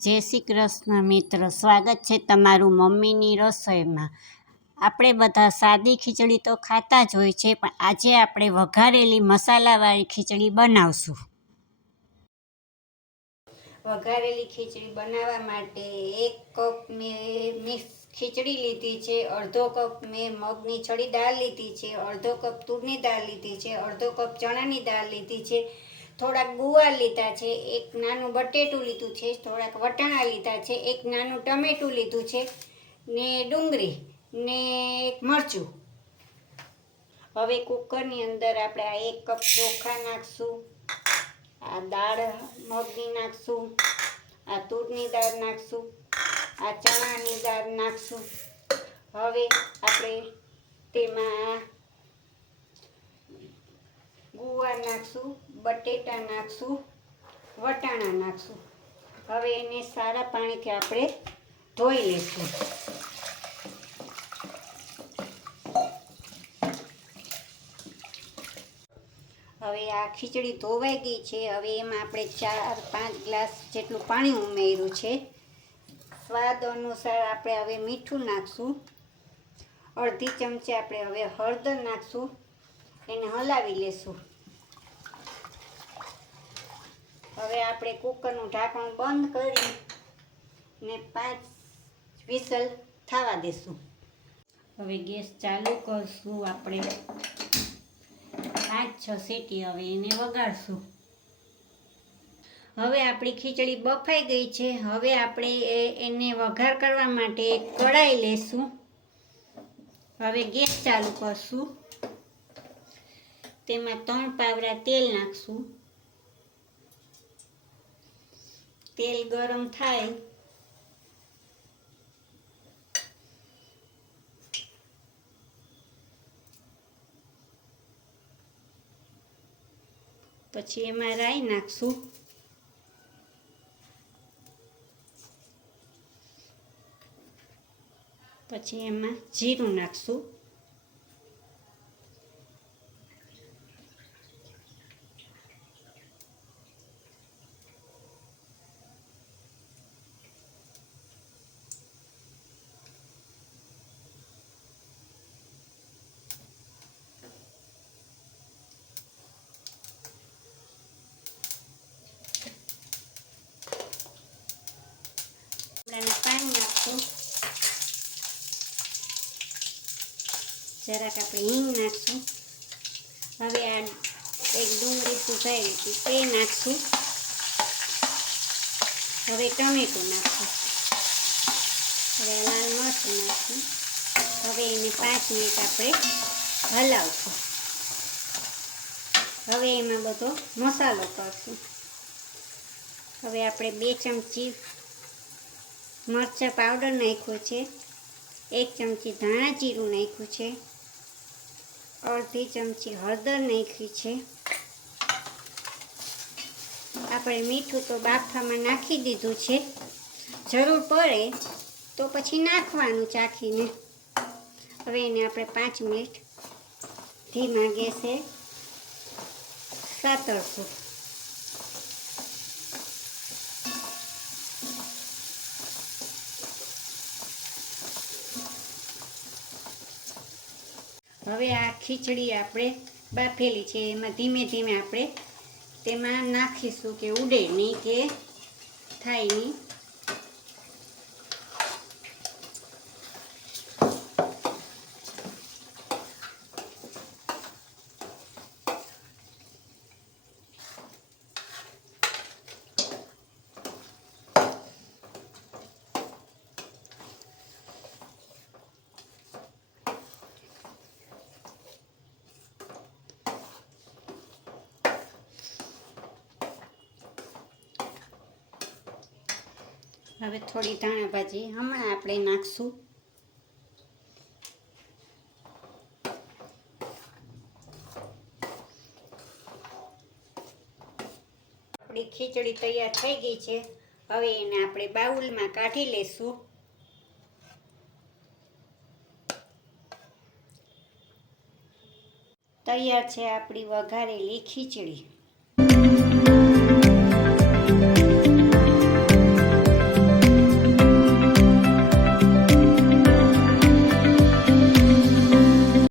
જય શ્રી કૃષ્ણ મિત્ર, સ્વાગત છે તમારું મમ્મીની રસોઈમાં। આપણે બધા સાદી ખીચડી તો ખાતા જ હોય છે, પણ આજે આપણે વઘારેલી મસાલાવાળી ખીચડી બનાવશું। વઘારેલી ખીચડી બનાવવા માટે 1 કપ મેં મિક્સ ખીચડી લીધી છે, અડધો કપ મેં મગની છડી દાળ લીધી છે, અડધો કપ તુરની દાળ લીધી છે, અડધો કપ ચણાની દાળ લીધી છે, થોડાક ગુવાર લીધા છે, એક નાનું બટેટું લીધું છે, થોડાક વટાણા લીધા છે, એક નાનું ટમેટું લીધું છે ને ડુંગળી ને એક મરચું। હવે કુકરની અંદર આપણે આ 1 કપ ચોખા નાખશું, આ દાળ મગની નાખશું, આ તુરની દાળ નાખશું, આ ચણાની દાળ નાખશું। હવે આપણે તેમાં ગુવાર નાખશું, બટેટા નાખશું, વટાણા નાખશું। હવે એને સારા પાણીથી આપણે ધોઈ લઈશું। હવે આ ખીચડી ધોવાઈ ગઈ છે। હવે એમાં આપણે 4-5 ગ્લાસ જેટલું પાણી ઉમેર્યું છે। સ્વાદ અનુસાર આપણે હવે મીઠું નાખશું, અડધી ચમચી આપણે હવે હળદર નાખશું, એને હલાવી લેશું। હવે આપણે કુકરનું ઢાંકણું બંધ કરી ને 5 વિસલ થવા દેશું। હવે ગેસ ચાલુ કરશું, આપણે 5-6 સીટી હવે એને વગાડશું। હવે આપણી ખીચડી બફાઈ ગઈ છે। હવે આપણે એને વઘાર કરવા માટે એક કઢાઈ લેશું। હવે ગેસ ચાલુ કરશું, તેમાં 3 પાવડા તેલ નાખશું। તેલ ગરમ થાય પછી એમાં રાઈ નાખશું, પછી એમાં જીરું નાખશું, પાણી નાખશું, જરાક આપણે હિંગ નાખશું। હવે આ એક ડુંગળી સુધારી હતી તે નાખશું। હવે ટમેટું નાખશું, હવે લાલ મરચું નાખશું। હવે એને 5 મિનિટ આપણે હલાવશું। હવે એમાં બધો મસાલો કરશું। હવે આપણે 2 ચમચી મરચાં પાવડર નાખ્યો છે, 1 ચમચી ધાણા જીરું નાખ્યું છે, અડધી ચમચી હળદર નાખી છે। આપણે મીઠું તો બાફામાં નાખી દીધું છે, જરૂર પડે તો પછી નાખવાનું ચાખીને। હવે એને આપણે 5 મિનિટ ધીમા ગેસે સાતળશું। હવે આ ખીચડી આપણે બાફેલી છે એમાં ધીમે ધીમે આપણે તેમાં નાખીશું કે ઉડે નહીં કે થાય નહીં। હવે થોડી ધાણા ભાજી હમણાં આપણે નાખશું। આપણી ખીચડી તૈયાર થઈ ગઈ છે। હવે એને આપણે બાઉલમાં કાઢી લેશું। તૈયાર છે આપણી વઘારેલી ખીચડી।